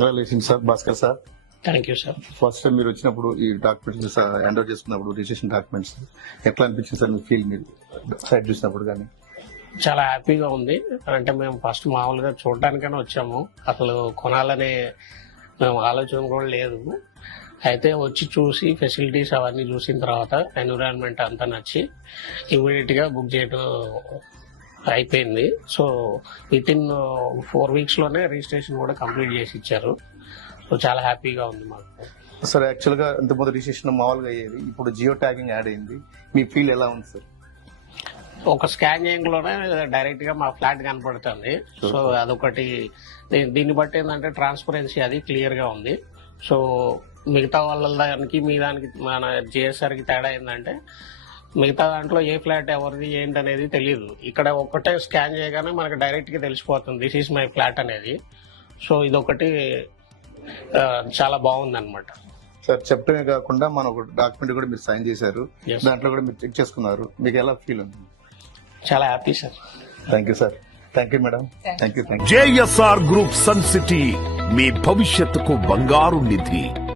Congratulation sir Bhaskar sir. Thank you sir. First time మీరు వచ్చినప్పుడు ఈ డాక్యుమెంట్స్ హ్యాండ్ ఓవర్ చేసుకున్నప్పుడు రిజిస్ట్రేషన్ డాక్యుమెంట్స్ ఎట్లా అనిపించింది సార్ మీ ఫీల్ మీరు సైట్ చూసినప్పుడు కానీ? చాలా హ్యాపీగా ఉంది. అంటే మేము ఫస్ట్ మామూలుగా చూడడానికైనా వచ్చాము, అసలు కొనాలనే మేము ఆలోచన కూడా లేదు. అయితే వచ్చి చూసి ఫెసిలిటీస్ అవన్నీ చూసిన తర్వాత ఎన్విరాన్మెంట్ అంతా నచ్చి ఇమీడియట్ గా బుక్ చేయడం అయిపోయింది. సో విత్ ఇన్ 4 weeks లోనే రిజిస్ట్రేషన్ కూడా కంప్లీట్ చేసి ఇచ్చారు. సో చాలా హ్యాపీగా ఉంది మాకు. సార్ యాక్చువల్ గా ఇంతకుముందు రిజిస్ట్రేషన్ మామూలుగా అయ్యేది, ఇప్పుడు జియో ట్యాగింగ్ యాడ్ అయింది, మీ ఫీల్ ఎలా ఉంది సార్? ఒక స్కానింగ్ లోనే డైరెక్ట్ గా మా ఫ్లాట్ కనపడుతుంది. సో అదొకటి. దీన్ని బట్టి ఏంటంటే ట్రాన్స్పరెన్సీ అది క్లియర్ గా ఉంది. సో మిగతా వాళ్ళ దానికి మీ దానికి మన జిఎస్ఆర్ కి తేడా ఏంటంటే మిగతా దాంట్లో ఏ ఫ్లాట్ ఎవరిది ఏంటి అనేది తెలియదు. ఇక్కడ ఒక్కటే స్కాన్ చేయగానే మనకు డైరెక్ట్ గా తెలిసిపోతుంది దిస్ ఈస్ మై ఫ్లాట్ అనేది. సో ఇదొకటి చాలా బాగుంది అనమాట. సార్ చెప్పడమే కాకుండా మన ఒక డాక్యుమెంట్ కూడా మీరు సైన్ చేశారు, దాంట్లో కూడా మీరు చెక్ చేసుకున్నారు, మీకు ఎలా ఫీల్ ఉంది? చాలా happy sir. Thank you sir. Thank you madam. Thank you. JSR group sun city, మీ భవిష్యత్తుకు బంగారు నిధి.